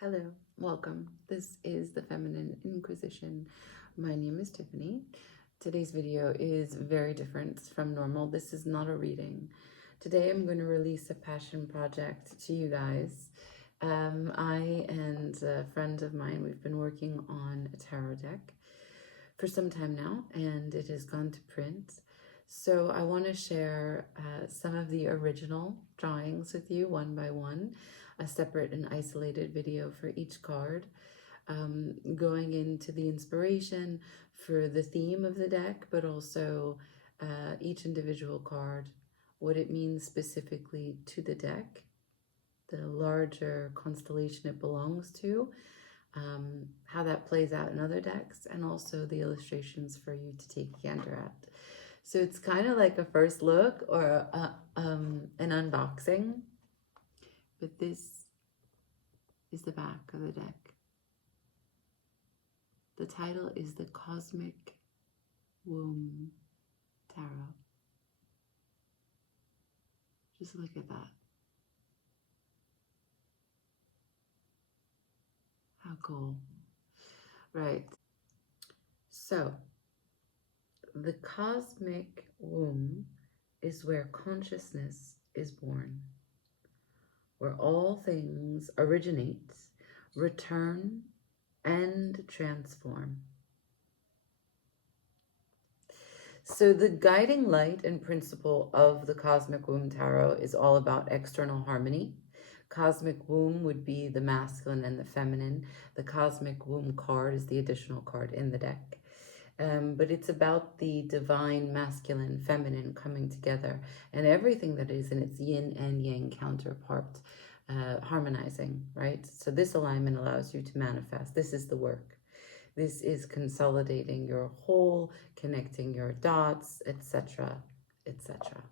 Hello, welcome. This is the Feminine Inquisition. My name is Tiffany. Today's video is very different from normal. This is not a reading. Today I'm going to release a passion project to you guys. I and a friend of mine, we've been working on a tarot deck for some time now, and it has gone to print. So I want to share some of the original drawings with you one by one, a separate and isolated video for each card, going into the inspiration for the theme of the deck, but also each individual card, what it means specifically to the deck, the larger constellation it belongs to, how that plays out in other decks, and also the illustrations for you to take a gander at. So it's kind of like a first look or an unboxing, but this is the back of the deck. The title is The Cosmic Womb Tarot. Just look at that. How cool. Right. So, the cosmic womb is where consciousness is born, where all things originate, return, and transform. So the guiding light and principle of the Cosmic Womb Tarot is all about external harmony. Cosmic Womb would be the masculine and the feminine. The Cosmic Womb card is the additional card in the deck. But it's about the divine masculine, feminine coming together and everything that is in its yin and yang counterpart harmonizing, right? So this alignment allows you to manifest. This is the work. This is consolidating your whole, connecting your dots, etc., etc.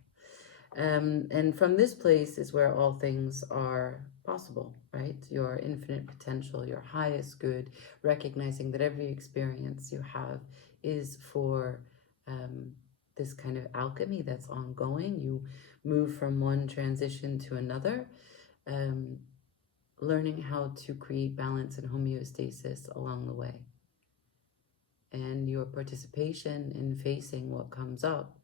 And from this place is where all things are possible, right? Your infinite potential, your highest good, recognizing that every experience you have is for this kind of alchemy that's ongoing. You move from one transition to another, learning how to create balance and homeostasis along the way. And your participation in facing what comes up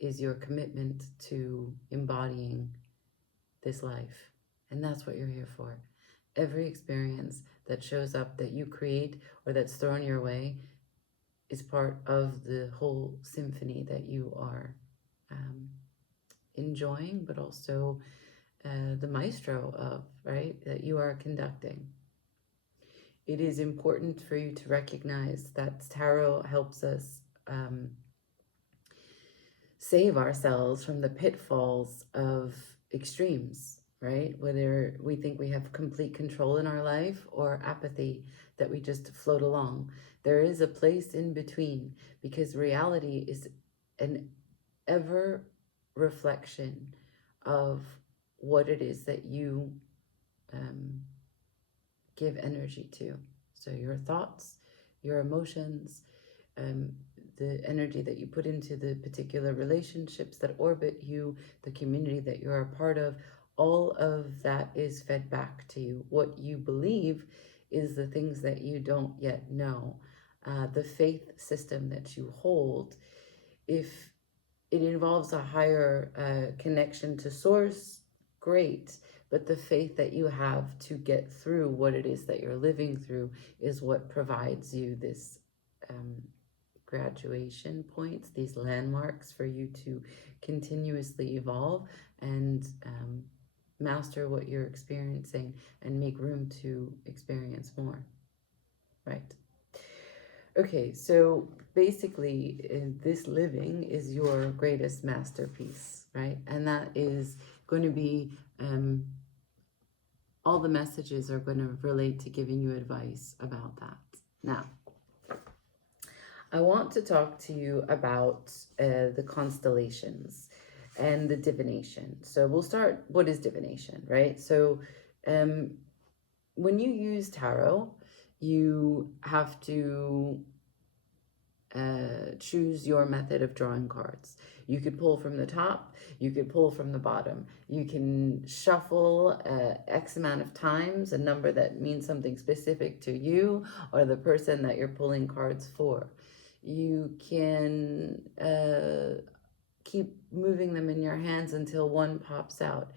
is your commitment to embodying this life. And that's what you're here for. Every experience that shows up that you create or that's thrown your way is part of the whole symphony that you are enjoying, but also the maestro of, right, that you are conducting. It is important for you to recognize that tarot helps us save ourselves from the pitfalls of extremes, right? Whether we think we have complete control in our life or apathy, that we just float along. There is a place in between, because reality is an ever reflection of what it is that you give energy to. So your thoughts, your emotions, the energy that you put into the particular relationships that orbit you, the community that you're a part of, all of that is fed back to you. What you believe is the things that you don't yet know. The faith system that you hold, if it involves a higher connection to source, great. But the faith that you have to get through what it is that you're living through is what provides you this graduation points, these landmarks for you to continuously evolve and master what you're experiencing and make room to experience more, right? Okay, so basically this living is your greatest masterpiece, right? And that is going to be, all the messages are going to relate to giving you advice about that. Now, I want to talk to you about the constellations and the divination. So we'll start, what is divination, right? So when you use tarot, you have to choose your method of drawing cards. You could pull from the top, you could pull from the bottom. You can shuffle X amount of times, a number that means something specific to you or the person that you're pulling cards for. You can keep moving them in your hands until one pops out.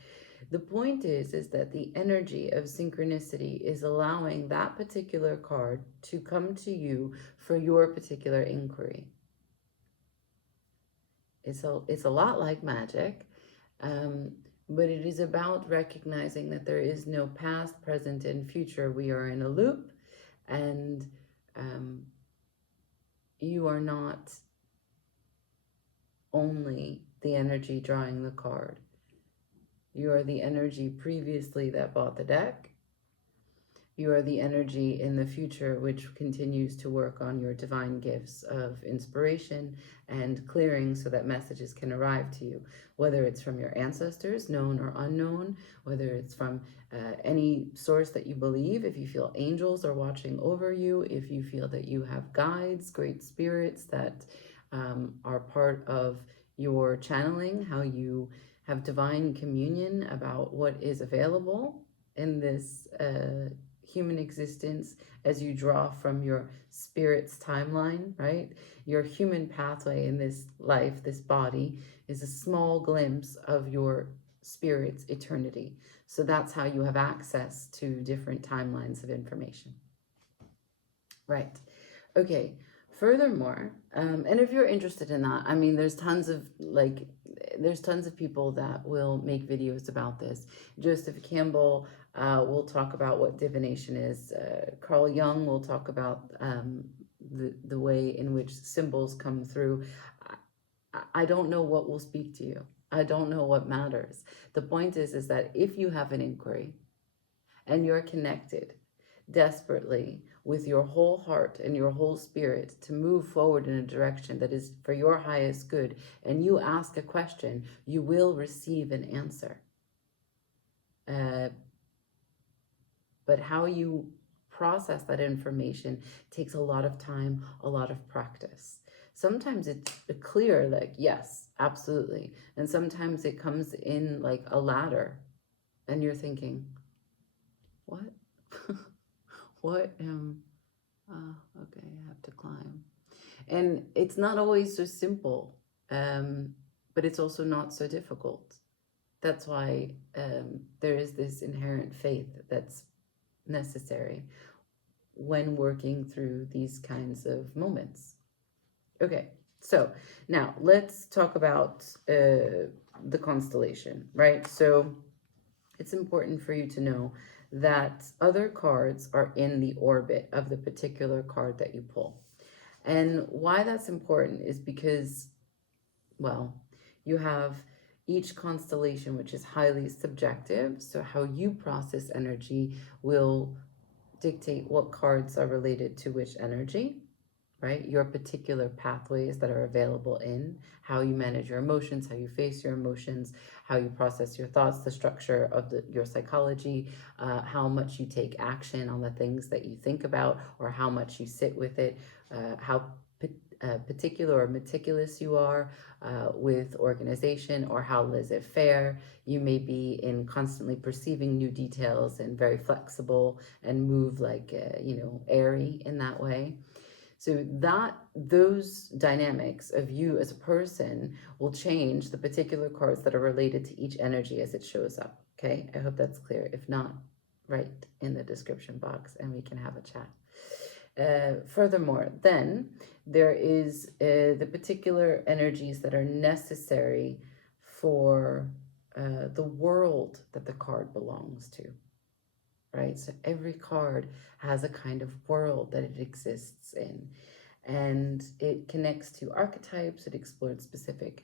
The point is that the energy of synchronicity is allowing that particular card to come to you for your particular inquiry. It's a lot like magic, but it is about recognizing that there is no past, present, and future. We are in a loop, and you are not only the energy drawing the card. You are the energy previously that bought the deck. You are the energy in the future which continues to work on your divine gifts of inspiration and clearing so that messages can arrive to you, whether it's from your ancestors, known or unknown, whether it's from any source that you believe, if you feel angels are watching over you, if you feel that you have guides, great spirits that are part of your channeling, how you have divine communion about what is available in this human existence as you draw from your spirit's timeline, right? Your human pathway in this life, this body, is a small glimpse of your spirit's eternity. So that's how you have access to different timelines of information. Right. Okay. Furthermore, and if you're interested in that, I mean, there's tons of people that will make videos about this. Joseph Campbell will talk about what divination is. Carl Jung will talk about the way in which symbols come through. I don't know what will speak to you. I don't know what matters. The point is that if you have an inquiry and you're connected desperately with your whole heart and your whole spirit to move forward in a direction that is for your highest good, and you ask a question, you will receive an answer. But how you process that information takes a lot of time, a lot of practice. Sometimes it's clear, like, yes, absolutely. And sometimes it comes in like a ladder and you're thinking, what? What am, okay, I have to climb. And it's not always so simple, but it's also not so difficult. That's why there is this inherent faith that's necessary when working through these kinds of moments. Okay, so now let's talk about the constellation, right? So it's important for you to know that other cards are in the orbit of the particular card that you pull. And why that's important is because, well, you have each constellation, which is highly subjective. So how you process energy will dictate what cards are related to which energy, right? Your particular pathways that are available in how you manage your emotions, how you face your emotions, how you process your thoughts, the structure of your psychology, how much you take action on the things that you think about, or how much you sit with it, how particular or meticulous you are with organization, or how laissez-faire you may be in constantly perceiving new details and very flexible and move like airy in that way. So those dynamics of you as a person will change the particular cards that are related to each energy as it shows up. Okay, I hope that's clear. If not, write in the description box and we can have a chat. Furthermore, then there is the particular energies that are necessary for the world that the card belongs to, right? So every card has a kind of world that it exists in, and it connects to archetypes. It explores specific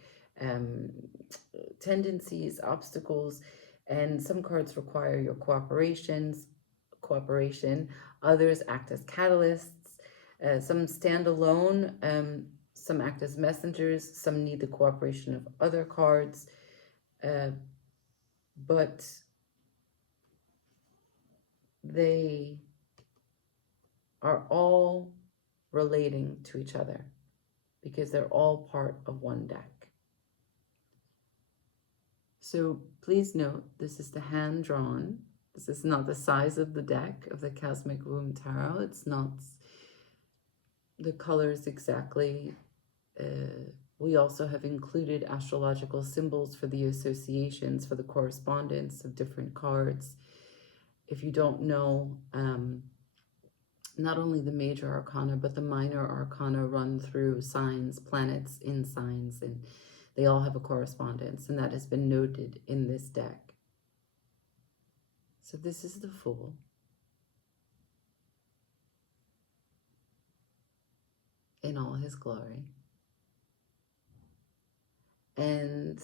tendencies, obstacles, and some cards require your cooperation. Others act as catalysts. Some stand alone. Some act as messengers. Some need the cooperation of other cards. But they are all relating to each other because they're all part of one deck. So please note, this is the hand-drawn. This is not the size of the deck of the Cosmic Womb Tarot. It's not the colors exactly. We also have included astrological symbols for the associations, for the correspondence of different cards. If you don't know, not only the major arcana, but the minor arcana run through signs, planets in signs, and they all have a correspondence, and that has been noted in this deck. So this is the Fool. In all his glory. And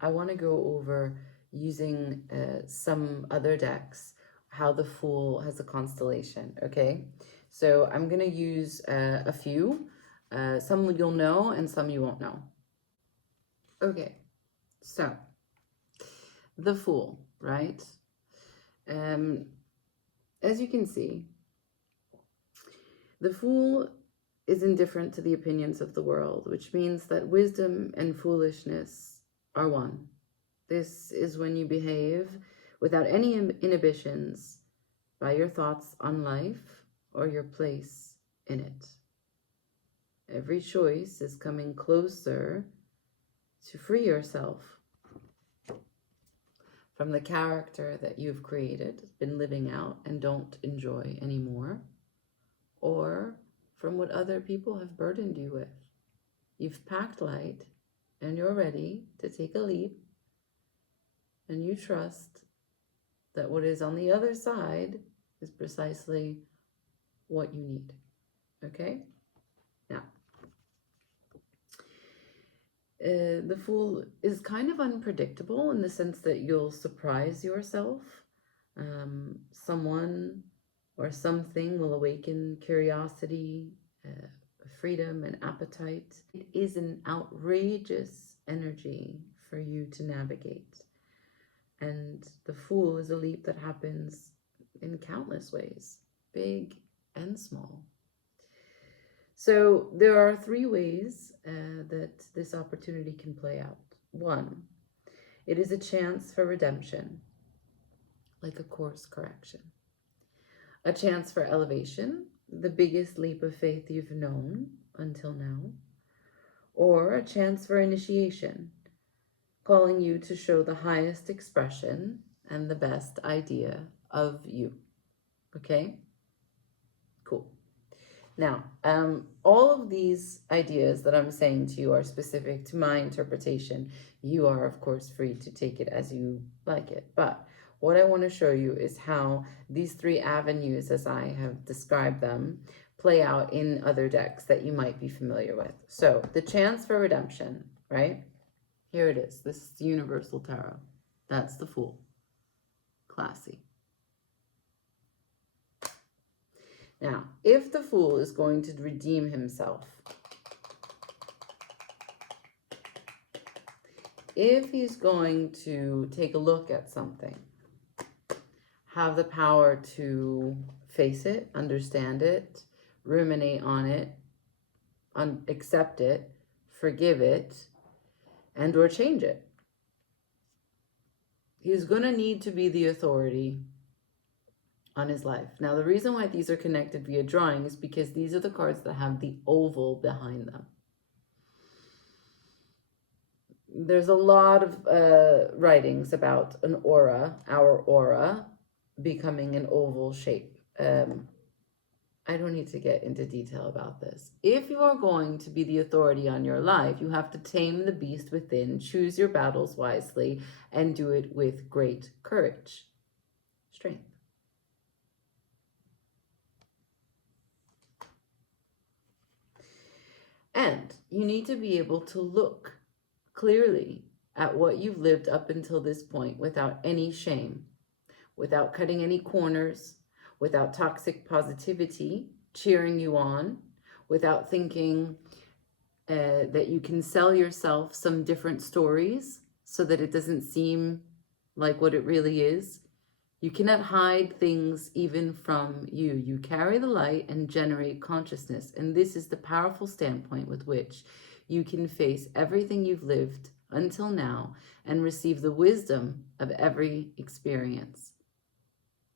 I want to go over, using some other decks, how the Fool has a constellation, okay? So I'm going to use a few. Some you'll know and some you won't know. Okay, so the Fool, right? As you can see, the Fool is indifferent to the opinions of the world, which means that wisdom and foolishness are one. This is when you behave without any inhibitions by your thoughts on life or your place in it. Every choice is coming closer to free yourself from the character that you've created, been living out, and don't enjoy anymore, or from what other people have burdened you with. You've packed light and you're ready to take a leap, and you trust that what is on the other side is precisely what you need. Okay? Now, the Fool is kind of unpredictable in the sense that you'll surprise yourself. Someone or something will awaken curiosity, freedom, and appetite. It is an outrageous energy for you to navigate. And the Fool is a leap that happens in countless ways, big and small. So there are three ways that this opportunity can play out. One, it is a chance for redemption, like a course correction. A chance for elevation, the biggest leap of faith you've known until now. Or a chance for initiation, calling you to show the highest expression and the best idea of you. Okay? Cool. Now, all of these ideas that I'm saying to you are specific to my interpretation. You are, of course, free to take it as you like it. But what I want to show you is how these three avenues, as I have described them, play out in other decks that you might be familiar with. So, the chance for redemption, right? Here it is. This is the Universal Tarot. That's the Fool. Classy. Now, if the Fool is going to redeem himself, if he's going to take a look at something, have the power to face it, understand it, ruminate on it, accept it, forgive it, and or change it, he's going to need to be the authority on his life. Now, the reason why these are connected via drawing is because these are the cards that have the oval behind them. There's a lot of writings about an aura, our aura, becoming an oval shape. I don't need to get into detail about this. If you are going to be the authority on your life, you have to tame the beast within, choose your battles wisely, and do it with great courage, strength. And you need to be able to look clearly at what you've lived up until this point without any shame, without cutting any corners, without toxic positivity cheering you on, without thinking that you can sell yourself some different stories so that it doesn't seem like what it really is. You cannot hide things even from you. You carry the light and generate consciousness. And this is the powerful standpoint with which you can face everything you've lived until now and receive the wisdom of every experience.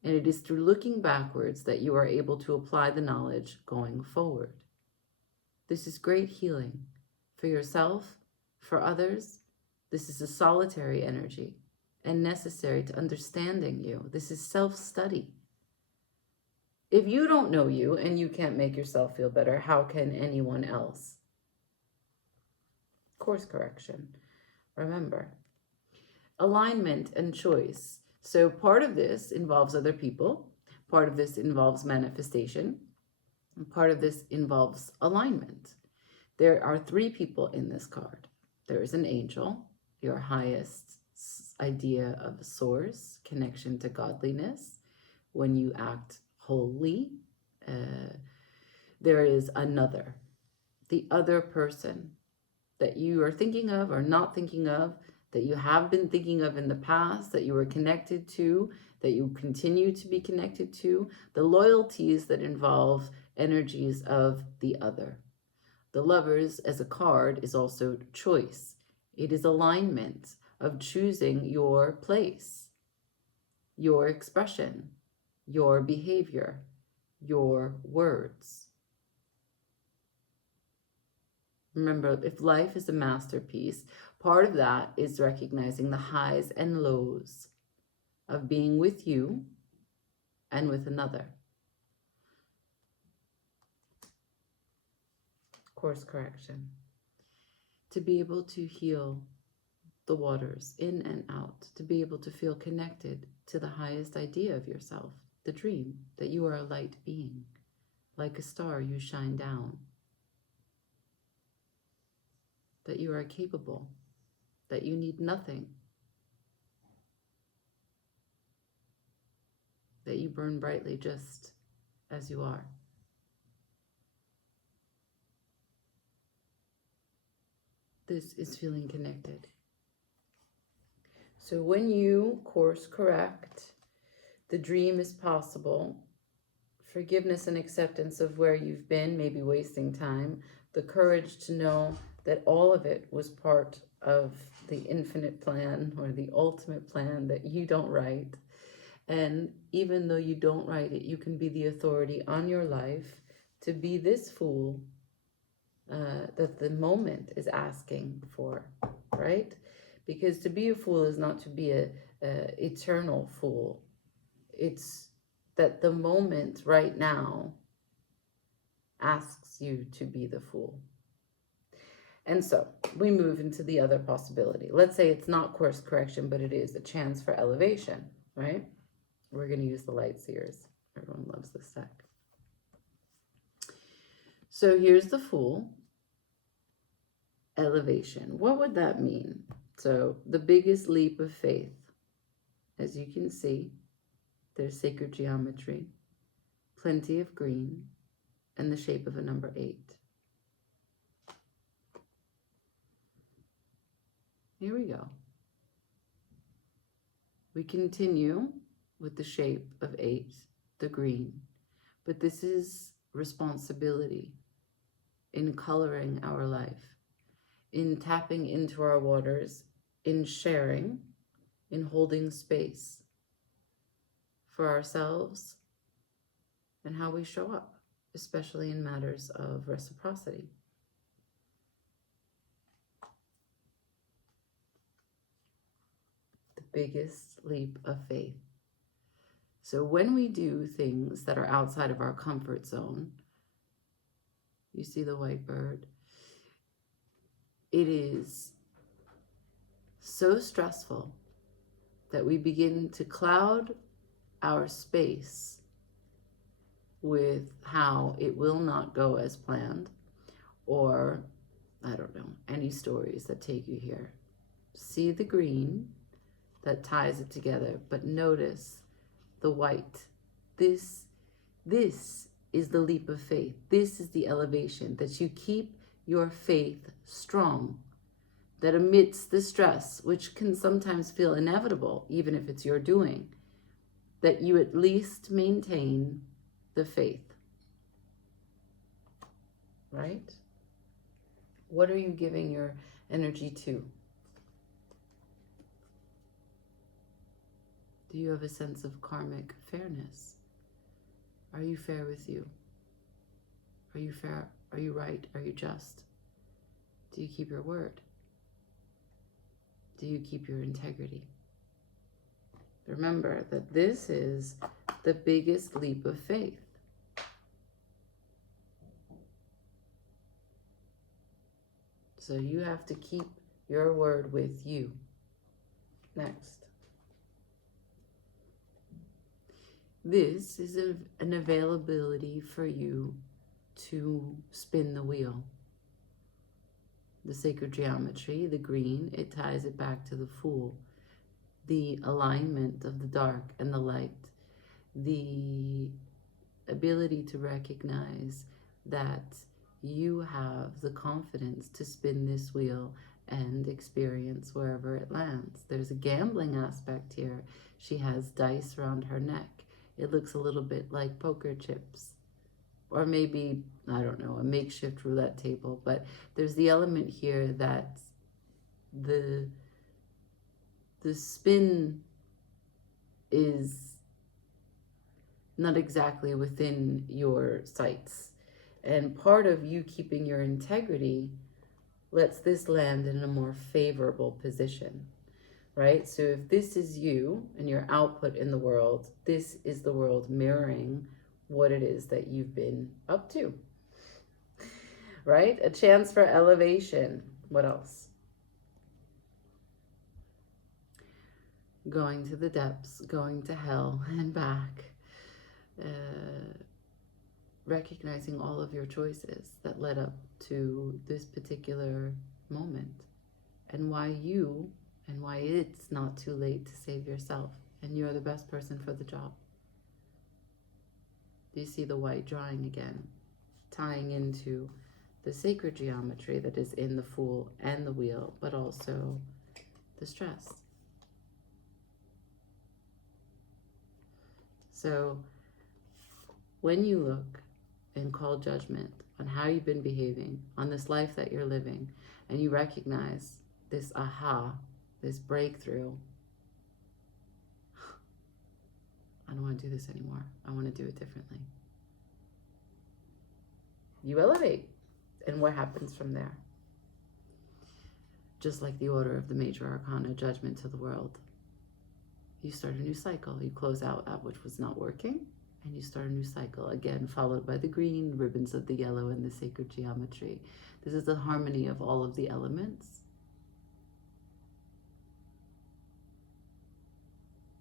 And it is through looking backwards that you are able to apply the knowledge going forward. This is great healing for yourself, for others. This is a solitary energy and necessary to understanding you. This is self-study. If you don't know you and you can't make yourself feel better, how can anyone else? Course correction. Remember, alignment and choice. So part of this involves other people. Part of this involves manifestation. And part of this involves alignment. There are three people in this card. There is an angel, your highest idea of source, connection to godliness, when you act wholly. There is another, the other person that you are thinking of or not thinking of, that you have been thinking of in the past, that you were connected to, that you continue to be connected to, the loyalties that involve energies of the other. The Lovers as a card is also choice. It is alignment of choosing your place, your expression, your behavior, your words. Remember, if life is a masterpiece, part of that is recognizing the highs and lows of being with you and with another. Course correction. To be able to heal the waters in and out, to be able to feel connected to the highest idea of yourself, the dream that you are a light being. Like a star, you shine down. That you are capable, that you need nothing, that you burn brightly just as you are. This is feeling connected. So when you course correct, the dream is possible. Forgiveness and acceptance of where you've been, maybe wasting time. The courage to know that all of it was part of the infinite plan or the ultimate plan that you don't write. And even though you don't write it, you can be the authority on your life to be this fool that the moment is asking for, right? Because to be a fool is not to be a eternal fool. It's that the moment right now asks you to be the fool. And so we move into the other possibility. Let's say it's not course correction, but it is a chance for elevation, right? We're going to use the light seers. Everyone loves this deck. So here's the Fool. Elevation. What would that mean? So the biggest leap of faith. As you can see, there's sacred geometry, plenty of green, and the shape of a number 8. Here we go. We continue with the shape of 8, the green, but this is responsibility in coloring our life, in tapping into our waters, in sharing, in holding space for ourselves and how we show up, especially in matters of reciprocity. The biggest leap of faith. So when we do things that are outside of our comfort zone, you see the white bird, it is so stressful that we begin to cloud our space with how it will not go as planned, or, I don't know, any stories that take you here. See the green that ties it together, but notice the white. This is the leap of faith. This is the elevation, that you keep your faith strong, that amidst the stress, which can sometimes feel inevitable, even if it's your doing, that you at least maintain the faith, right? What are you giving your energy to? Do you have a sense of karmic fairness? Are you fair with you? Are you fair? Are you right? Are you just? Do you keep your word? Do you keep your integrity? Remember that this is the biggest leap of faith. So you have to keep your word with you. Next. This is an availability for you to spin the wheel. The sacred geometry, the green, it ties it back to the Fool. The alignment of the dark and the light. The ability to recognize that you have the confidence to spin this wheel and experience wherever it lands. There's a gambling aspect here. She has dice around her neck. It looks a little bit like poker chips. Or maybe, I don't know, a makeshift roulette table. But there's the element here that the spin is not exactly within your sights. And part of you keeping your integrity lets this land in a more favorable position, right? So if this is you and your output in the world, this is the world mirroring what it is that you've been up to, right? A chance for elevation. What else? Going to the depths, going to hell and back. Recognizing all of your choices that led up to this particular moment, and why it's not too late to save yourself, and you're the best person for the job. Do you see the white drawing again, tying into the sacred geometry that is in the Fool and the Wheel, but also the stress? So when you look and call judgment on how you've been behaving, on this life that you're living, and you recognize this aha, this breakthrough, I don't want to do this anymore. I want to do it differently. You elevate. And what happens from there? Just like the order of the major arcana, judgment to the world. You start a new cycle. You close out that which was not working, and you start a new cycle, again, followed by the green, ribbons of the yellow, and the sacred geometry. This is the harmony of all of the elements.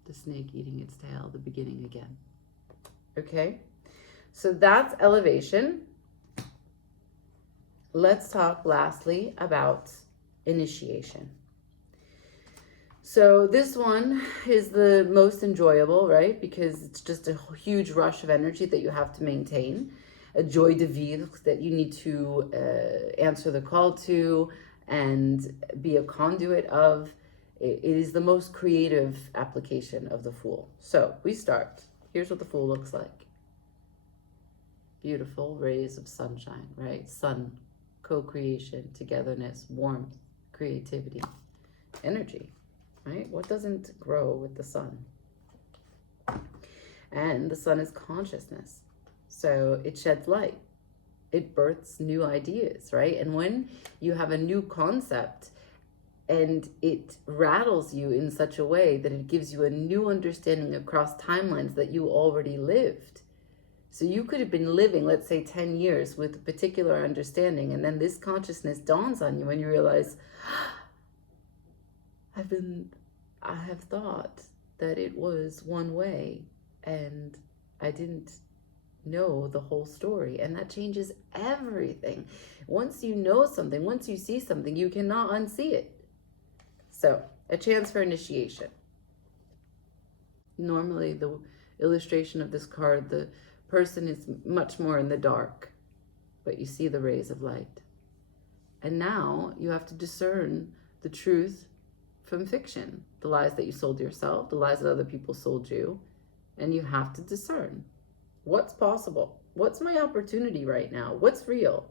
The snake eating its tail, the beginning again. Okay? So that's elevation. Let's talk lastly about initiation. So this one is the most enjoyable, right? Because it's just a huge rush of energy that you have to maintain. A joie de vivre that you need to answer the call to and be a conduit of. It is the most creative application of the Fool. So we start. Here's what the Fool looks like. Beautiful rays of sunshine, right? Sun, co-creation, togetherness, warmth, creativity, energy. Right? What doesn't grow with the sun? And the sun is consciousness. So it sheds light. It births new ideas, right? And when you have a new concept and it rattles you in such a way that it gives you a new understanding across timelines that you already lived. So you could have been living, let's say, 10 years with a particular understanding, and then this consciousness dawns on you and you realize, I have thought that it was one way and I didn't know the whole story. And that changes everything. Once you know something, once you see something, you cannot unsee it. So, a chance for initiation. Normally, the illustration of this card, the person is much more in the dark, but you see the rays of light. And now you have to discern the truth from fiction, the lies that you sold yourself, the lies that other people sold you, and you have to discern what's possible. What's my opportunity right now? What's real?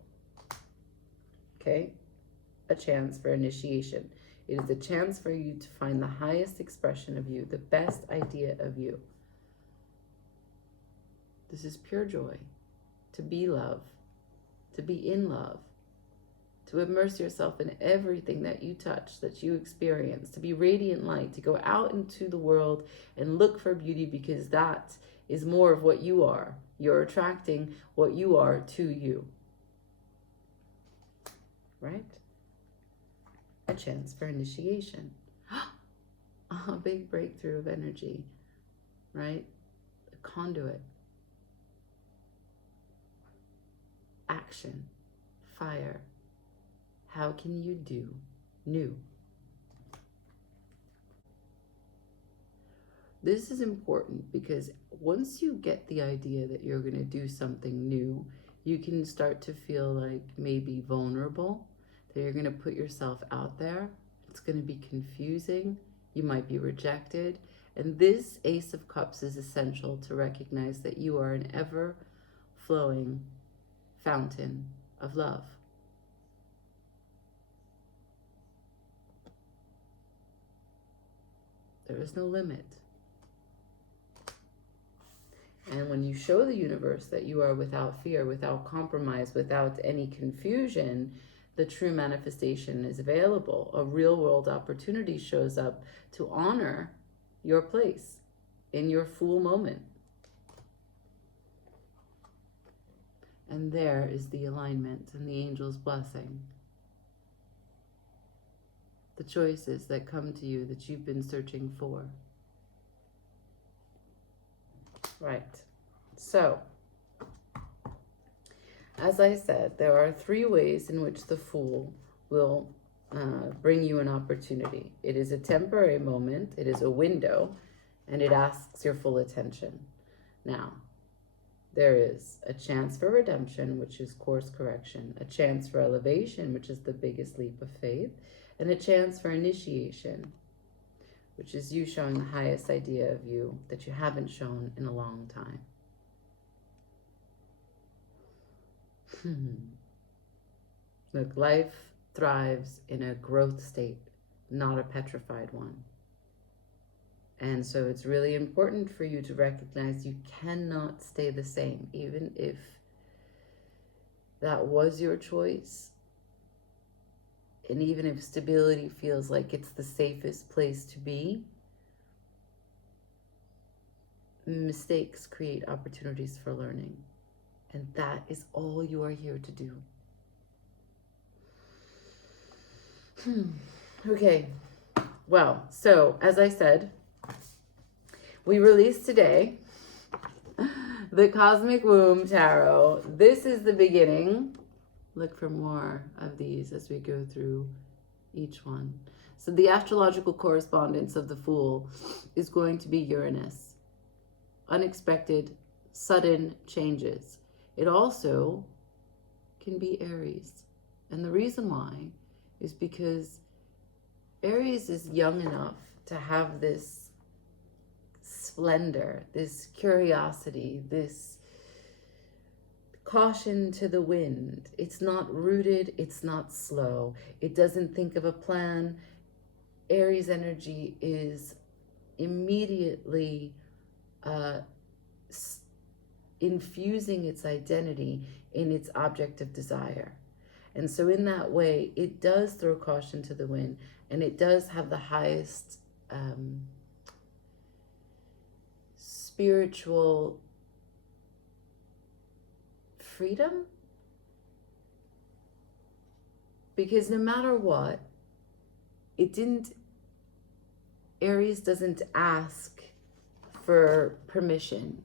Okay, a chance for initiation. It is a chance for you to find the highest expression of you, the best idea of you. This is pure joy. To be love. To be in love. To immerse yourself in everything that you touch, that you experience. To be radiant light. To go out into the world and look for beauty, because that is more of what you are. You're attracting what you are to you. Right? A chance for initiation. A big breakthrough of energy. Right? A conduit. Action. Fire. How can you do new? This is important because once you get the idea that you're going to do something new, you can start to feel like maybe vulnerable, that you're going to put yourself out there. It's going to be confusing. You might be rejected. And this Ace of Cups is essential to recognize that you are an ever-flowing fountain of love. There is no limit. And when you show the universe that you are without fear, without compromise, without any confusion, the true manifestation is available. A real world opportunity shows up to honor your place in your full moment. And there is the alignment and the angel's blessing. The choices that come to you that you've been searching for. Right. So, as I said, there are 3 ways in which the Fool will bring you an opportunity. It is a temporary moment, it is a window, and it asks your full attention. Now, there is a chance for redemption, which is course correction, a chance for elevation, which is the biggest leap of faith, and a chance for initiation, which is you showing the highest idea of you that you haven't shown in a long time. Look, life thrives in a growth state, not a petrified one. And so it's really important for you to recognize you cannot stay the same, even if that was your choice. And even if stability feels like it's the safest place to be, mistakes create opportunities for learning. And that is all you are here to do. Okay. Well, so as I said, we released today the Cosmic Womb Tarot. This is the beginning. Look for more of these as we go through each one. So the astrological correspondence of the Fool is going to be Uranus. Unexpected, sudden changes. It also can be Aries. And the reason why is because Aries is young enough to have this splendor, this curiosity, this caution to the wind. It's not rooted, it's not slow. It doesn't think of a plan. Aries energy is immediately infusing its identity in its object of desire. And so in that way, it does throw caution to the wind, and it does have the highest spiritual freedom. Because no matter what, Aries doesn't ask for permission,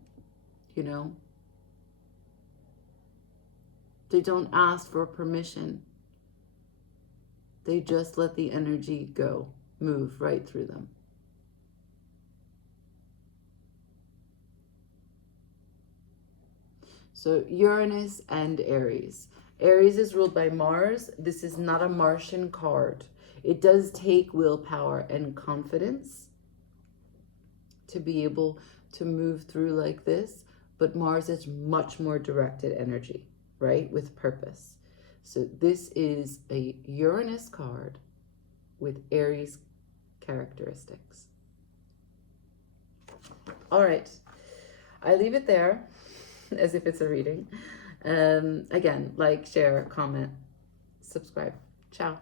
you know? They don't ask for permission. They just let the energy go, move right through them. So Uranus and Aries. Aries is ruled by Mars. This is not a Martian card. It does take willpower and confidence to be able to move through like this, but Mars is much more directed energy, right? With purpose. So this is a Uranus card with Aries characteristics. All right, I leave it there as if it's a reading. Again, like, share, comment, subscribe. Ciao.